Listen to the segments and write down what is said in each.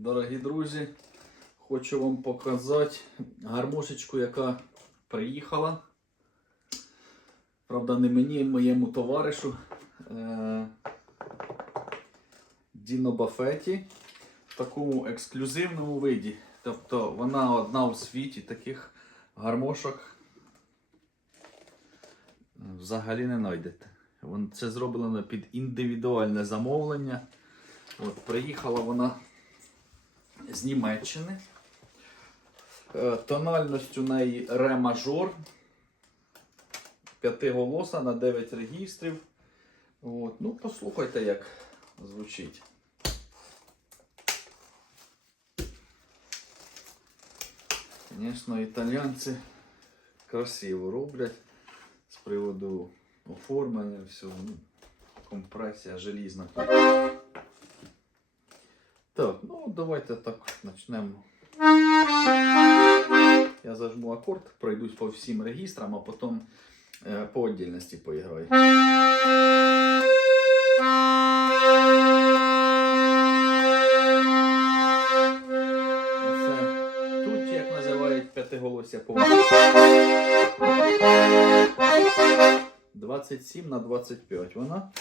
Дорогі друзі, хочу вам показати гармошечку, яка приїхала. Правда, не мені, а моєму товаришу е- Діно Бафеті в такому ексклюзивному виді. Тобто вона одна у світі таких гармошок взагалі не знайдете. Це зроблено під індивідуальне замовлення. От, приїхала вона з Німеччини. Е, Тональність у неї ре мажор. П'ятиголоса на 9 регістрів. От. Ну, послухайте, як звучить. Звісно, італійці красиво роблять з приводу оформлення всього. Ну, компресія желізна. Так, ну давайте так почнемо. Я зажму акорд, пройдусь по всім регістрам, а потім е, по отдільності поіграю. Оце тут, як називають п'ятиголосся по 27 на 25 вона.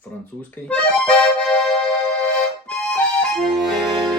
Французький. До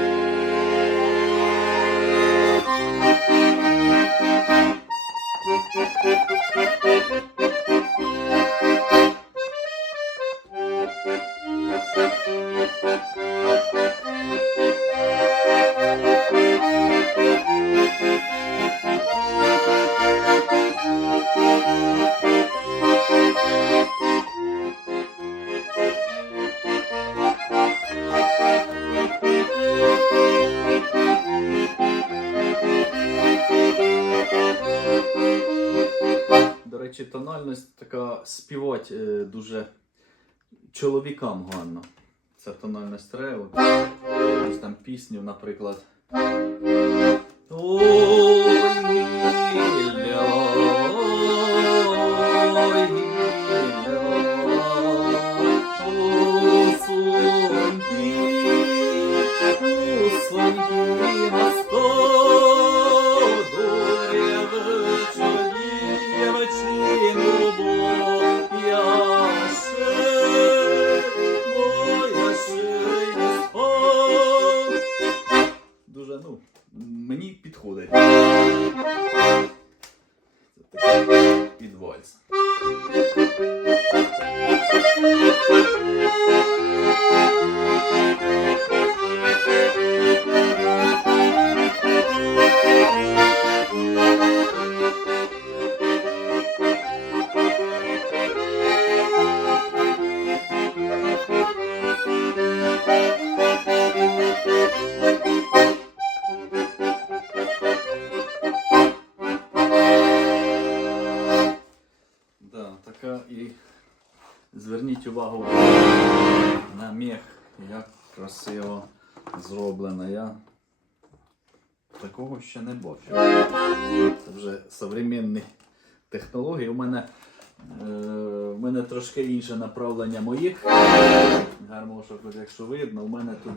речі, тональність така співать е, дуже чоловікам гарно. Це тональність рео. Ось там пісню, наприклад. Ой, ще не бачив. Це вже современні технології. У мене, е, у мене трошки інше направлення моїх гармошок, якщо видно, у мене тут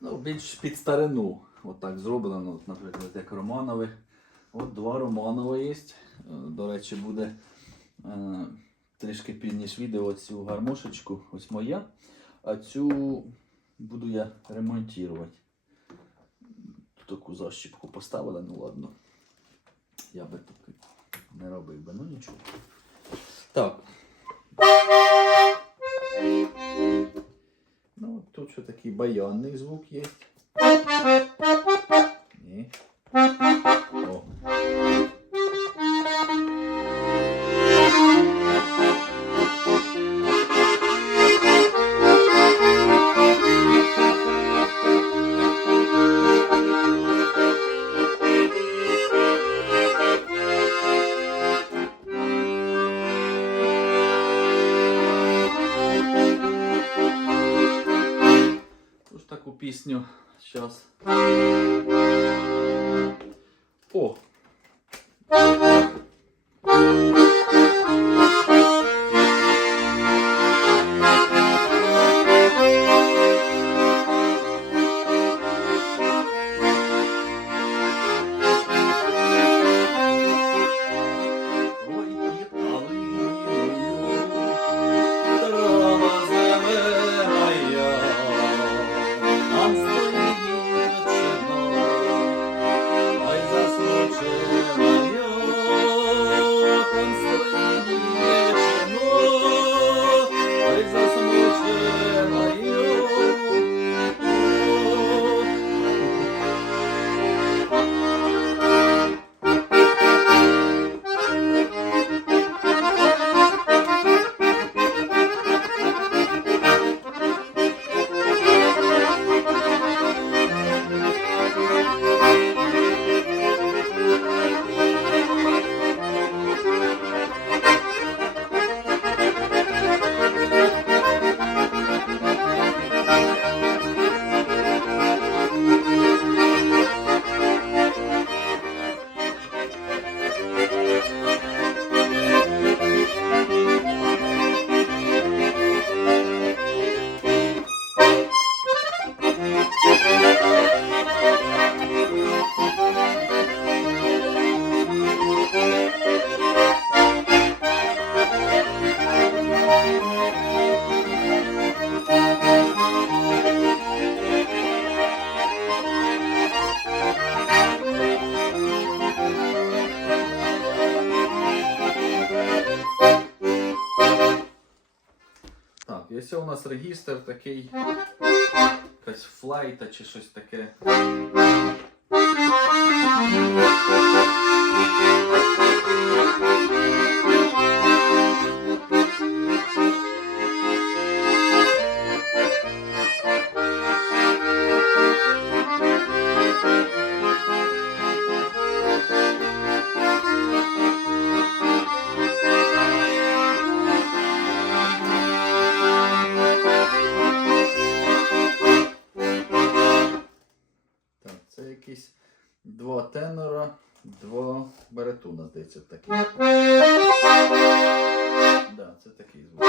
ну, більш під старину. Отак зроблено, от, наприклад, як Романови. От два Романова є. Е, До речі, буде е, трішки пізніше відео цю гармошечку. Ось моя. А цю буду я ремонтувати. Таку защіпку поставили, ну ладно. Я би таки не робив би, ну нічого. Так. Ну, тут ще такий баянний звук є. Пісню зараз. О! Регістр такий. Якась флейта чи щось таке. Два баритуна, здається, такі. Да, це такий звук.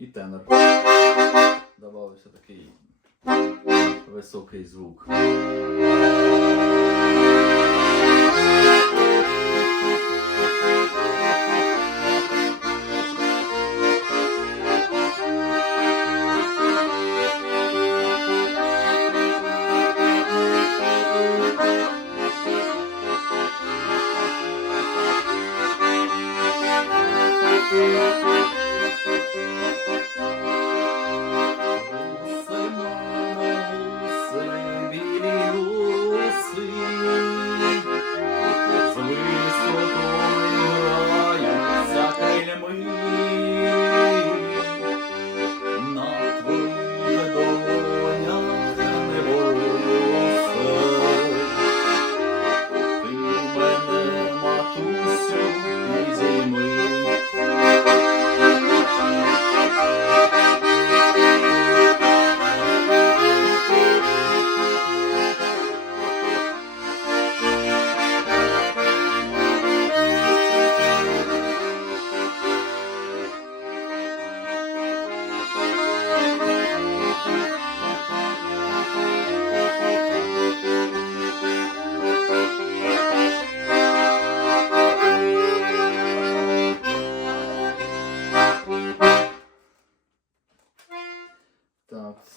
І тенор. Добавився такий високий звук.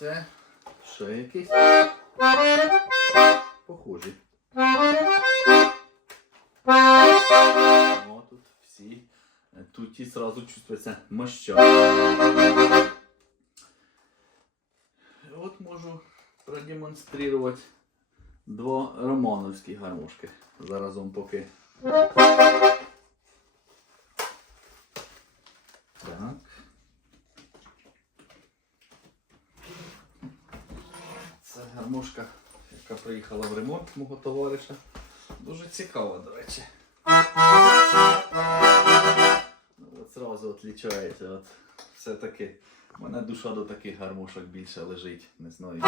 Це ще якийсь похожий. О, тут всі. е, Тут і сразу чувствується моща. От можу продемонструвати два романовські гармошки. Заразом поки. Так. Це гармошка, яка приїхала в ремонт мого товариша. Дуже цікаво, до речі. Ну, От зразу відлічається. От все-таки в мене душа до таких гармошок більше лежить, не знаю.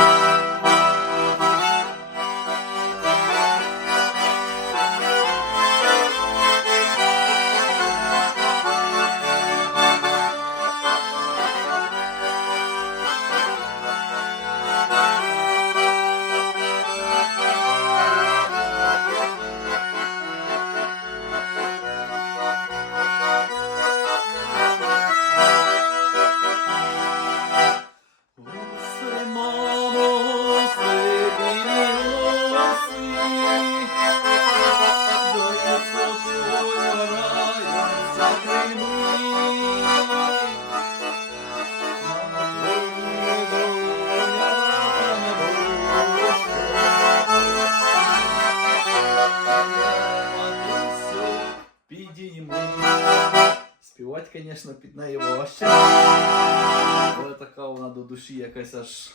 Душі якась аж.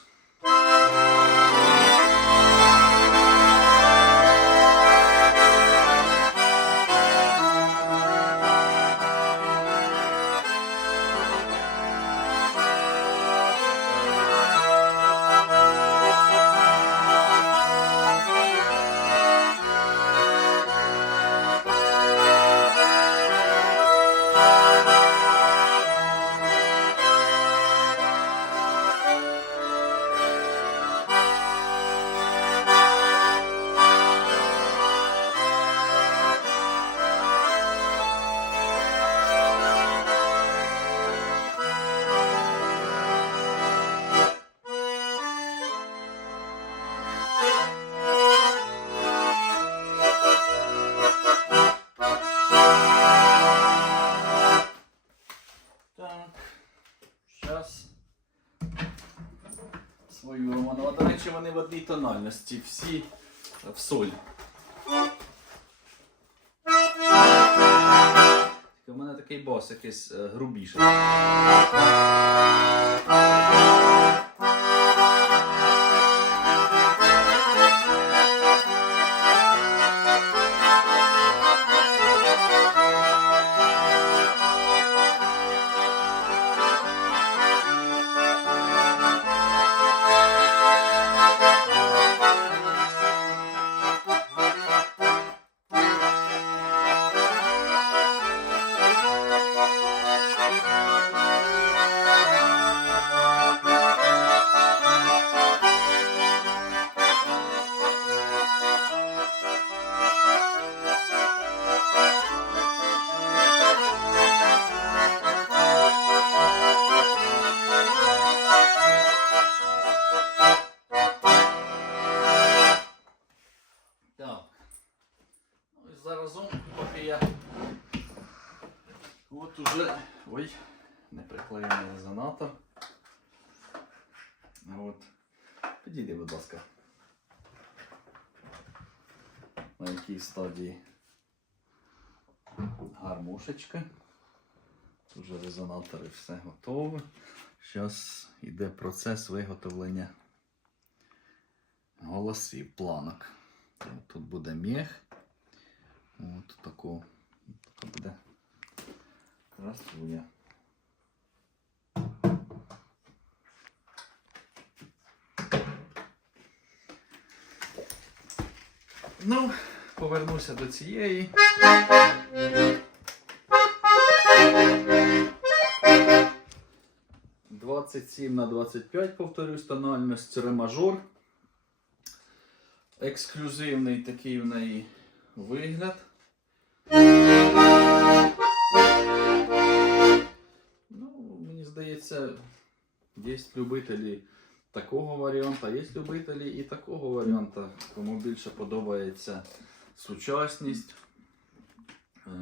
Тональності, всі в соль. У мене такий бас якийсь е, грубіший. На якій стадії гармошечка. Уже резонатори все готове. Зараз йде процес виготовлення голосів, планок. Тут буде мех. От така буде красуня. Ну, повернуся до цієї. Двадцять сім на 25, повторюсь, тональність ремажор. Ексклюзивний такий в неї вигляд. Ну, мені здається, є любителі такого варіанта, є любителі і такого варіанта. Кому більше подобається сучасність,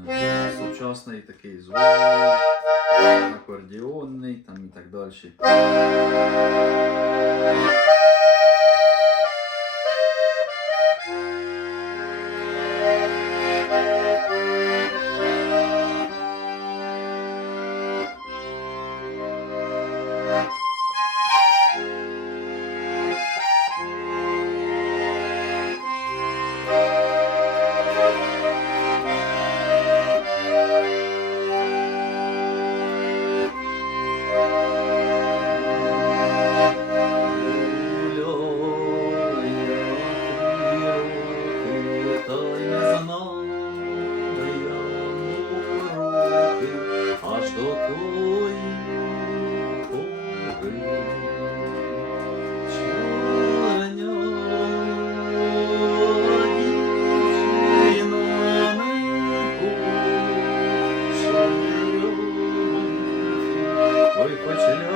е, сучасний такий звук, акордіонний там і так далі. what you know.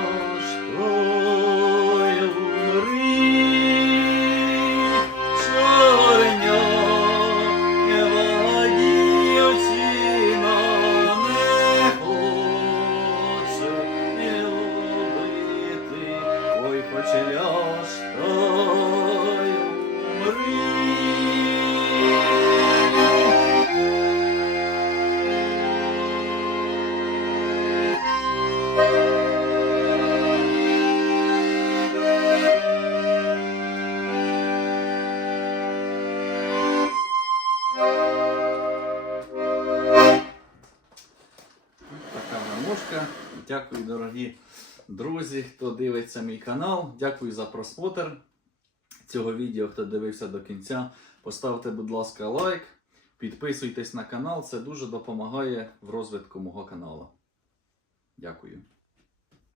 Дякую, дорогі друзі, хто дивиться мій канал. Дякую за просмотр цього відео, хто дивився до кінця. Поставте, будь ласка, лайк, підписуйтесь на канал, це дуже допомагає в розвитку мого каналу. Дякую.